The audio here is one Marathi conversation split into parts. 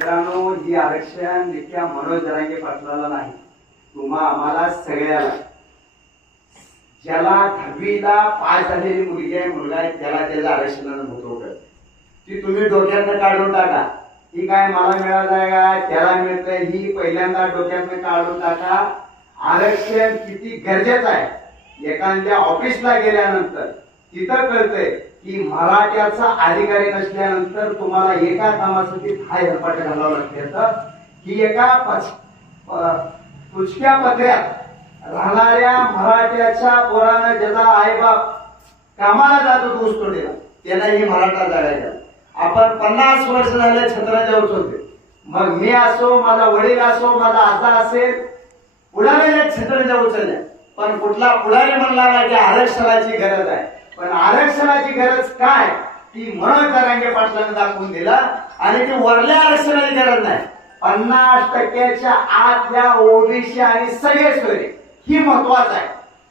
मित्रांनो ही आरक्षण इतक्या मनोज दरांगे पाटलाला नाही. तुम्हा आम्हाला सगळ्याला. ज्याला दहावीला पास झालेली मुलगी आहे मुलगा आहे त्याला त्याचं आरक्षणानं महत्त्व ती तुम्ही डोक्यातनं काढून टाका. ही काय मला मिळालं आहे का? त्याला मिळतंय. ही पहिल्यांदा डोक्यातनं काढून टाका. आरक्षण किती गरजेचं आहे. एखाद्या ऑफिसला गेल्यानंतर तिथं कळतंय. की मराठ्याचा अधिकारी नसल्यानंतर तुम्हाला एका कामासाठी हाय झपाट घालावं लागतं की एका पुचक्या पत्र्यात राहणाऱ्या मराठ्याच्या पोरानं ज्याचा आईबाप कामाला जातो दोष तोडेला त्याला ही मराठा जगायचा आपण पन्नास वर्ष झाले छत्राच्या होते मग मी असो माझा वडील असो माझा आता असेल पुढाऱ्याला छत्राच्या उचलल्या पण कुठला पुढारी म्हणला की आरक्षणाची गरज आहे. पण आरक्षणाची गरज काय? ती मनोज जरांगे पाटलाने दाखवून दिला आणि ती वरल्या आरक्षणाची गरज नाही. पन्नास टक्क्याच्या आतल्या ओबीसी आणि सगळे सोयरे. ही महत्वाचं आहे.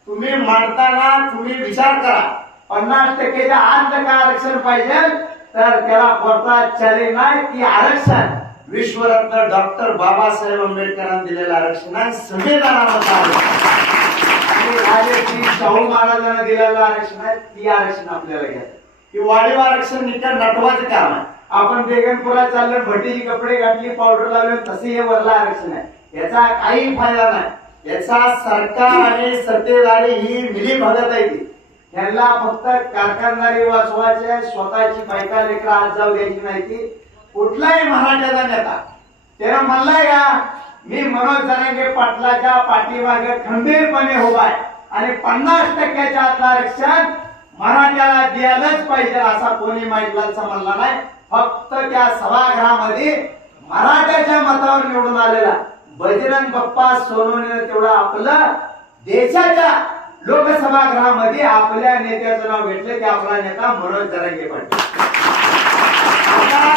तुम्ही मांडताना तुम्ही विचार करा. पन्नास टक्क्याच्या आत जर का आरक्षण पाहिजे तर त्याला कोणता चले नाही की आरक्षण. विश्वरत्न डॉक्टर बाबासाहेब आंबेडकरांनी दिलेलं आरक्षण आहे संविधानामध्ये आरक्षण शाहू महाराजांना दिलेलं आरक्षण आहे ती आरक्षण आपल्याला घ्यायचं की वाढीव आरक्षण निकाल नटवाचं काम आहे. आपण बेगमपुरात चाललं भटीची कपडे घातली पावडर लावले तसे हे वरला आरक्षण आहे. याचा काही फायदा नाही. याचा सरकार आणि सत्तेधारी ही मिली भगत आहे ती यांना फक्त कारखानदारी वाचवायचे स्वतःची बायका लेकर आज जाऊ द्यायची नाही ती कुठलाही मराठ्याचा नेता त्याला म्हणलाय का मी मनोज जरांगे पाटलाच्या पाठीमागे खंबीरपणे उभा आहे. आणि पन्नास टक्क्याच्या आतलं आरक्षण मराठ्याला द्यायलाच पाहिजे असा कोणी माहितलाचा म्हणला नाही. फक्त त्या सभागृहामध्ये मराठ्याच्या मतावर निवडून आलेला बजरंग बाप्पा सोनवणे तेवढं आपलं देशाच्या लोकसभागृहामध्ये आपल्या नेत्याचं नाव भेटले ते आपला नेता मनोज जरांगे पाटील.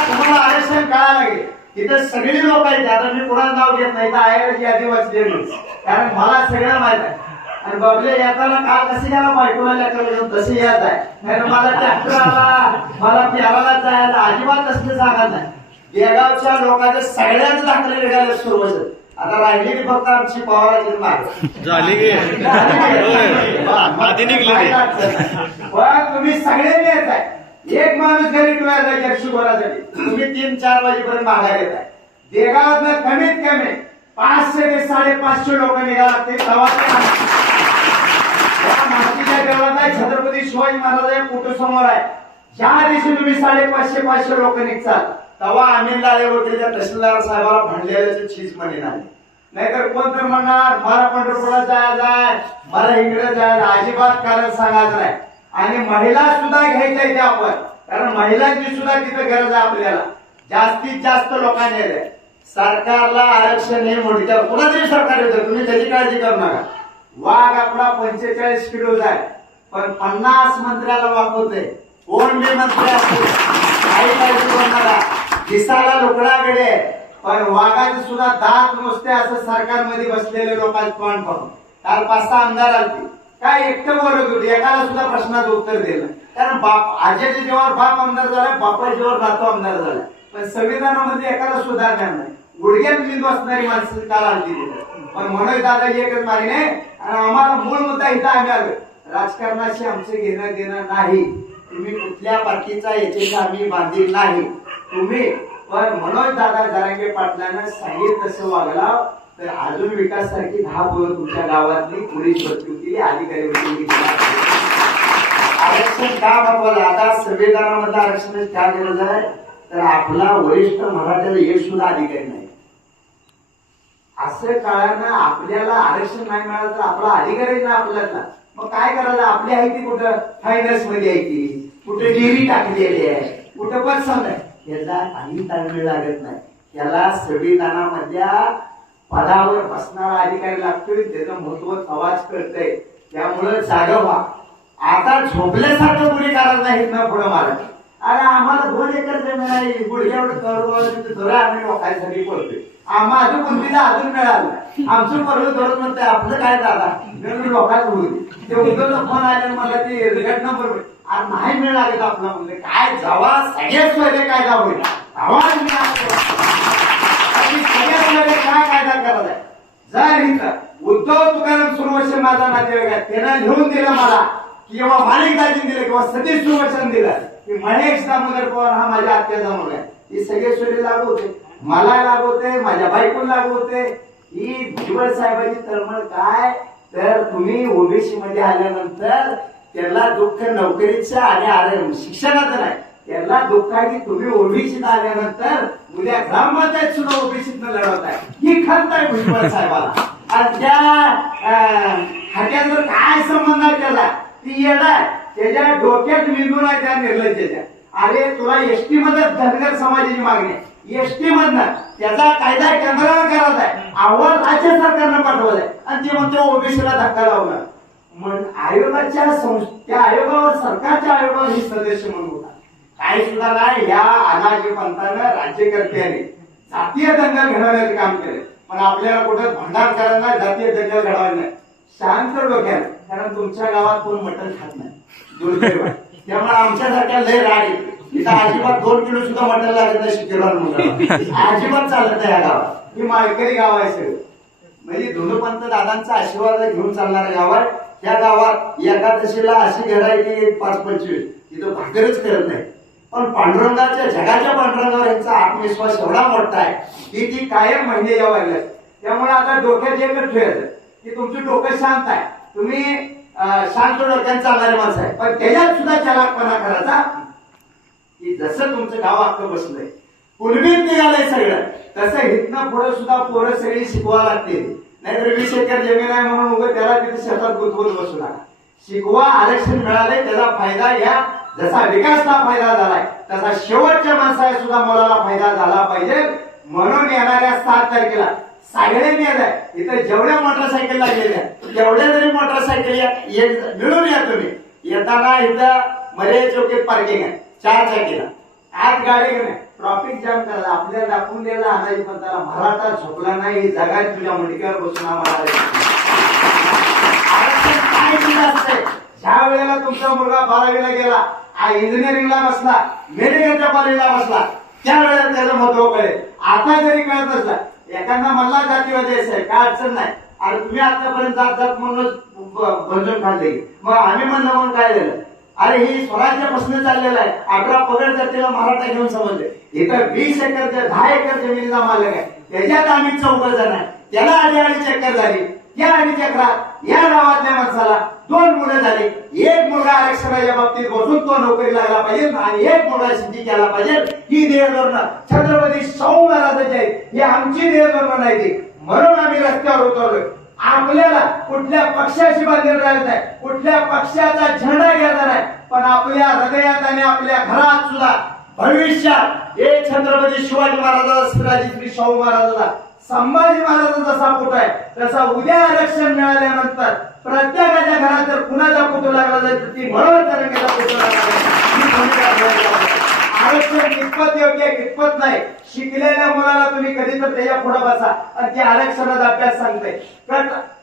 तुम्हाला आरक्षण कळायला लागले. तिथे सगळी लोक आहेत. आता मी कोणाचं नाव घेत नाही. तर आयरची यादी वाचलेली कारण मला सगळं माहीत आहे. आणि बाबले येताना काल कसे गेला बायकोला लेकर घेऊन तसे येत आहे. तर मला ट्रॅक्टर आला मला प्याराला जायला अजिबात तसले सांगत नाही. बेगावच्या लोकांचे सगळ्याच दाखले निघाले सुरुवात आता राहिलेली फक्त आमची पवाराची माग. झाली की. पण तुम्ही सगळे येत आहे. एक माणूस घरी ठेवायचा जर्शी भरासाठी तुम्ही तीन चार वाजेपर्यंत माघार येत आहे कमीत कमी पाचशे ते साडेपाचशे लोक निघाला लागते ते छत्रपती शिवाजी महाराज फोटो समोर आहे. ज्या दिवशी तुम्ही साडेपाचशे पाचशे लोक निघतात तेव्हा आम्ही लाले होते त्या तहसीलदार साहेबाला भांडलेल्याचे चीज म्हणे नाही. नाहीतर कोण तर म्हणणार मला पंढरपुरात जायला जाय मला इकडे जायला अजिबात कारण सांगायचं नाही. आणि महिला सुद्धा घ्यायच्या इथे आपण. कारण महिलांची सुद्धा तिथे गरज आहे आपल्याला. जास्तीत जास्त लोकांनी यायचंय. सरकारला आरक्षण हे मोठ्या कोणातरी सरकार येतं. तुम्ही त्याची काळजी करू नका. वाघ आपला पंचेचाळीस किलो आहे पण पन्नास मंत्र्याला वापरतोय कोण बी मंत्री असतो काही काळजी करू नका. दिसाला लुकडाकडे आहे. पण वाघाचे सुद्धा दात नुसते असं सरकारमध्ये बसलेले लोकांचे तोंड पाहून काल पाच सहा आमदार आलते. काय एकटं बोलत होते? एकाला सुद्धा प्रश्नाचं उत्तर दिलं. कारण बाप आजीच्या जेव्हा बाप आमदार झाला बापाच्या जेव्हा नातो आमदार झाला. पण संविधानामध्ये एकाला सुधारणा नाही. गुडघ्यात बिंदू असणारी माणसं काल आणली तिथे पण मनोज दादाजी एकच मागणे आणि आम्हाला मूळ मुद्दा इथं आम्ही आलो. राजकारणाशी आमचं घेणं देणं नाही. तुम्ही कुठल्या पार्टीचा याच्याशी आम्ही बांधील नाही. तुम्ही पण मनोज दादा जरांगे पाटलानं सांगितलं तसं वागला तर अजून विकास सारखी दहा पोरं तुमच्या गावातली पोलीस भरती केली अधिकारी भरती आरक्षण का महत्वाचं? आता संविधानामध्ये आरक्षण का गरज आहे तर आपला वरिष्ठ मराठ्याला एक सुद्धा अधिकारी नाही. असं काळानं आपल्याला आरक्षण नाही मिळालं तर आपला अधिकारी नाही आपल्याला. मग काय करायला आपली आहे ती कुठं? फायनान्समध्ये आहे ती. कुठे डेअरी टाकलेली आहे. कुठं पण आहे याला काही ताळमेळ लागत नाही. याला संविधानामधल्या पदावर बसणारा अधिकारी लागतोय त्याचं महत्त्व आवाज कळतंय. त्यामुळं जागं व्हा. आता झोपल्यासारखं कुणी कारण नाहीत ना पुढं मारा अरे आम्हाला दोन एकर जमीन आहे गुडघ्यावर करोड धोरण आम्ही लोकांसाठी पडतोय आम्हा अजून कोणतीला अजून मिळालं आमचं पर्व धरून म्हणतंय आपलं काय दादा? मी लोकांच होईल. ते उद्योग फोन आले मला ते घटना बरोबर नाही मिळाले आपला म्हणजे काय जेव्हा सगळ्यात पहिले काय होईल आवाज मिळाला राज्यासाठी काय कायदा करत आहे जर इथं. उद्धव तुकाराम सुरवश माझा नातेवाईक आहे. त्यांना लिहून दिलं मला किंवा माणिक दाजीने दिलं किंवा सतीश सुरवशन दिलं की महेश दामोदर पवार हा माझ्या आत्याचा मुलगा आहे. ही सगळे सोडे लागू होते. मला लागू होते माझ्या बायकोला लागू होते. ही भुजबळ साहेबांची तळमळ काय? तर तुम्ही ओबीसी मध्ये आल्यानंतर त्याला दुःख नोकरीचं आणि शिक्षणाचं नाही. त्याला दुःख आहे की तुम्ही ओबीसीत आल्यानंतर उद्या ग्रामपंचायत सुद्धा ओबीसीत लढवत आहे. ही खंत आहे भुजबळ साहेबाला. आणि त्या अं, काय संबंध केला त्याला ती येणार त्याच्या डोक्यात मेंदून आहे त्या निर्लज्जेच्या. अरे तुला एसटी मध्ये धनगर समाजाची मागणी आहे. एसटी मधनं त्याचा कायदा केंद्राला करायचा आहे. अहवाल राज्य सरकारनं पाठवलं आहे. आणि ते म्हणतो ओबीसीला धक्का लावणार मग आयोगाच्या संस- त्या आयोगावर सरकारच्या आयोगावर ही सदस्य म्हणून होता काही सुद्धा नाही या अनाजी पंथानं राज्यकर्त्याने जातीय दंगल घडवण्याचं काम केलं. पण आपल्याला कुठं भांडण करायला जातीय दंगल घडवायला नाही. शांत डोक्यात कारण तुमच्या गावात कोण मटण खात नाही. दुर्दैव त्यामुळे आमच्यासारख्या लय राग येते. इथं अजिबात दोन किलो सुद्धा मटण लागत नाही शिकेला अजिबात चालत नाही या गावात. ही माळकरी गाव आहे सगळं. म्हणजे धुनुपंत दादांचा आशीर्वाद घेऊन चालणारं गाव आहे. त्या गावात एकादशीला अशी घर आहे पाच पंचवीस. तिथं भाकरच करत नाही. पण पांडुरंगाच्या जगाच्या पांडुरंगावर यांचा आत्मविश्वास एवढा मोठा आहे की ती कायम महिने यावं वागल्या त्यामुळे आता डोक्यात एकच ठेवायचं की तुमचं डोकं शांत आहे. तुम्ही शांत डोक्यात चालणारे माणसं आहे. पण त्याच्यात सुद्धा चलाकपणा करायचा. की जसं तुमचं गाव अख्खं बसलंय पूर्वीत निघालंय सगळं तसं हितनं पुढे सुद्धा पोरं सगळी शिकवा लागते नाहीतर वीस एकर जमीन आहे म्हणून उभं त्याला तिथे शेतात गुंतवून बसू नका. शिकवा आरक्षण मिळाले त्याचा फायदा घ्या. जसा विकासला फायदा झालाय तसा शेवटच्या माणसाला सुद्धा मुलाला फायदा झाला पाहिजे. म्हणून येणाऱ्या सात तारखेला सगळ्यांनी येत इथं जेवढ्या मोटरसायकलला गेल्या तेवढ्या जरी मोटरसायकल या- मिळून या तुम्ही. येताना इथं मरे चौकीत पार्किंग आहे. चार चाकीला. आत गाडी नाही ट्रॉफिक जाम करायला आपल्याला दाखवून द्यायला आणायची पण त्याला मराठा झोपला नाही. जगात तुझ्या मुंडक्यावर बसून आम्हाला काय दिलं असतंय? ज्या वेळेला तुमचा मुलगा बारावीला गेला हा इंजिनिअरिंगला बसला मेडिकलच्या कॉलेजला बसला. त्यावेळेला त्याचं महत्त्व कळेल. आता जरी कळत असला एखादा मला जातीवादी असेल काय अडचण नाही. अरे तुम्ही आतापर्यंत जात जात म्हणूनच भंजून खाल्ले मग आम्ही म्हणलं म्हणून काय झालं? अरे ही प्रश्न चाललेलं आहे. अठरा पगड जातीला मराठा घेऊन समजले. इथं वीस एकर दहा एकर जमिनीचा मालक आहे. त्याच्यात आम्ही चौघ जण आहे. त्याला आधी आधी चक्कर झाली. या आधी चक्रात या नावातल्या माणसाला दोन मुलं झाली. एक मुलगा आरक्षणाच्या बाबतीत बसून तो नोकरी लागला पाहिजे आणि एक मुलगा सिद्धी केला पाहिजे. ही ध्येयधोरण छत्रपती शाहू महाराजांची आहे. ही आमची ध्येयधोरण नाही ती. म्हणून आम्ही रस्त्यावर उतरलोय. आपल्याला कुठल्या पक्षाशी बांधील राहायचं आहे? कुठल्या पक्षाचा झेंडा घ्यायचा नाही पण आपल्या हृदयात आणि आपल्या घरात सुद्धा भविष्यात एक छत्रपती शिवाजी महाराजाचा शिवाजी श्री शाहू महाराजाचा संभाजी महाराजाचा जसा पुत आहे? तसा उद्या आरक्षण मिळाल्यानंतर प्रत्येकाच्या घरात जर कुणाचा पुतळा लागला जाईल तर ती म्हणून तरंगेचा पुतळा लागला. आरक्षण कितपत योग्य कितपत नाही शिकलेल्या मुलाला तुम्ही कधी तर त्याच्या पुढे बसा आणि त्या आरक्षणाचा अभ्यास सांगते.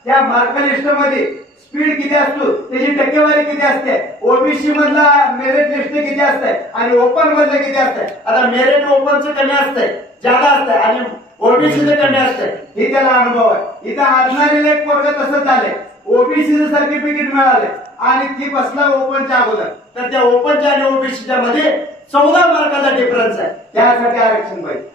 त्या मार्कलिस्टमध्ये स्पीड किती असतो त्याची टक्केवारी किती असते? ओबीसी मधला मेरिट लिस्ट किती असते? आणि ओपन मधलं किती असते? आता मेरिट ओपनचं कमी असतंय ज्यादा असतंय. आणि ओबीसीचं कंडे असते. ही त्याला अनुभव आहे. इथं आजनारीला एक वर्ग तसंच आले ओबीसीचं सर्टिफिकेट मिळाले आणि ती बसला ओपनच्या अगोदर. तर त्या ओपनच्या आणि ओबीसीच्या मध्ये चौदा मार्काचा डिफरन्स आहे. त्यासाठी आरक्षण पाहिजे.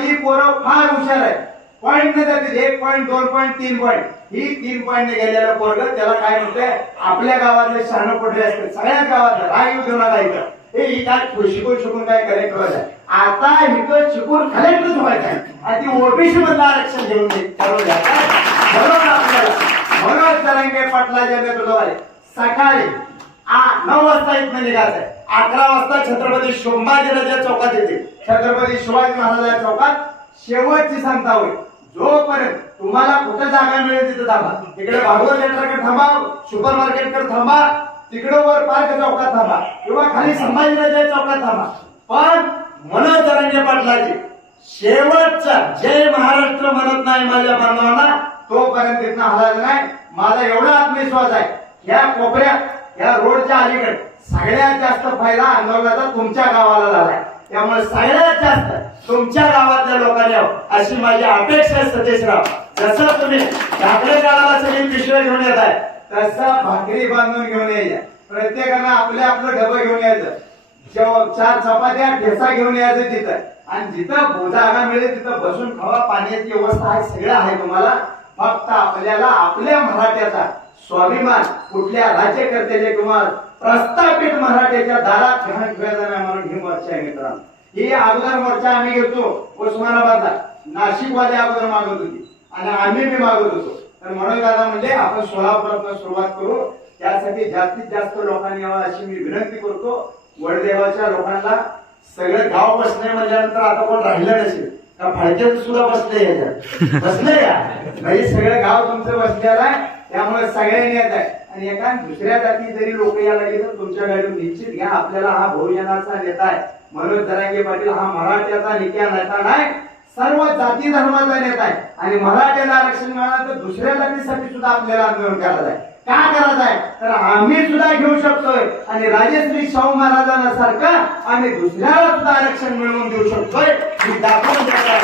ही पोरं फार हुशार आहे पॉईंट न जाते एक पॉईंट दोन पॉईंट तीन पॉईंट ही तीन पॉईंट गेलेला पोरग त्याला काय म्हणतंय? आपल्या गावातले शहाणं पडले असते सगळ्याच गावातलं. राय घेऊन आला इथं. हे इथं काय शिकून शिकून काय कलेक्टर व्हायचं आहे. आता इथं शिकून कलेक्टर व्हायचं आहे. आणि ती ओबीसी मधलं आरक्षण घेऊन दे- ठरवलं मनोज तरंगे पाटलाच्या नेतृत्वाने सकाळी नऊ वाजता इथं निघायचं आहे. अकरा वाजता छत्रपती संभाजीराजा चौकात येते छत्रपती शिवाजी महाराजा चौकात शेवटची सांगता होईल. जोपर्यंत तुम्हाला कुठं जागा मिळेल तिथं थांबा. तिकडे भागवत थिएटरकडे थांबा सुपर मार्केटकडे थांबा तिकडं वर पार्क चौकात थांबा. किंवा खाली संभाजीराजा चौकात थांबा. पण मनोज तरंगे पाटलाची शेवटचा जय महाराष्ट्र म्हणत नाही माझ्या बांधवांना तोपर्यंत तिथनं हलायचं नाही. माझा एवढा आत्मविश्वास आहे. या कोपऱ्यात या रोडच्या अलीकडे सगळ्यात जास्त फायदा आंदोलनाचा तुमच्या गावाला झालाय त्यामुळे सगळ्यात जास्त तुमच्या गावातल्या लोकांनी अशी माझी अपेक्षा आहे सतीशराव. जसं तुम्ही ढाकळे गावाला सगळी पिशव्या घेऊन येत आहे तसा भाकरी बांधून घेऊन यायच्या. प्रत्येकानं आपलं आपलं डबं घेऊन यायचं. चार चपात्या ठेचा घेऊन यायचं तिथं. आणि जिथं भोजागा मिळेल तिथं बसून खावा. पाण्याची व्यवस्था आहे सगळं आहे तुम्हाला. फक्त आपल्याला आपल्या मराठ्याचा स्वाभिमान कुठल्या राज्यकर्त्याचे किंवा प्रस्थापित मराठ्याच्या दारात घाण ठेवायचा नाही म्हणून ही मोर्चा आहे मित्रांनो. ही अगोदर मोर्चा आम्ही घेतो उस्मानाबादला. नाशिकवाले अगोदर मागत होती. आणि आम्ही बी मागत होतो. तर म्हणून दादा म्हणजे आपण सोलापुरातून सुरुवात करू. त्यासाठी जास्तीत जास्त लोकांनी यावं अशी मी विनंती करतो. वडदेवाच्या लोकांना सगळं गाव बसणे म्हणल्यानंतर आता कोण राहिलं नसेल का फाळक्यात सुद्धा बसले याच्यात बसले का म्हणजे सगळं गाव तुमचं बसलेलं आहे. त्यामुळे सगळ्यांनी येत आहे. आणि एका दुसऱ्या जाती जरी लोक यायला लागले तर तुमच्या गाडीवर निश्चित घ्या. आपल्याला हा बहुजनाचा नेता आहे. मनोज जरांगे पाटील हा मराठ्याचा नित्या नेता नाही. सर्व जाती धर्माचा नेता आहे. आणि मराठ्याला आरक्षण मिळालं तर दुसऱ्या जातीसाठी सुद्धा आपल्याला आंदोलन करायचं आहे का करायचं आहे तर आम्ही सुद्धा घेऊ शकतोय. आणि राजश्री शाहू महाराजांना सारखं आम्ही दुसऱ्याला सुद्धा आरक्षण मिळवून देऊ शकतोय. मी दाखवून देत. आहे.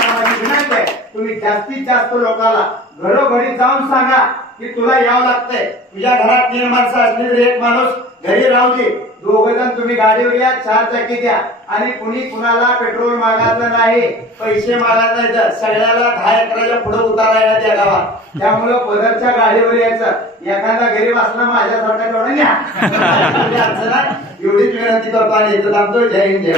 म्हणून विनंती आहे. तुम्ही जास्तीत जास्त लोकांना घरोघरी जाऊन सांगा की तुला यावं लागतंय. तुझ्या घरात तीन माणसं असली तरी एक माणूस घरी राहू दे. दोघ जण तुम्ही गाडीवर या चार चाकी द्या. आणि कुणी कुणाला पेट्रोल मागायचं नाही पैसे मागायचं नाही. सगळ्याला दहा एकराच्या पुढे उतारायला त्या गावात. त्यामुळं पदरच्या गाडीवर यायचं. एखादा गरीब असला माझ्यासारखा तेवढा न्या. एवढीच विनंती करतो आणि इथं थांबतो. जय हिंद जय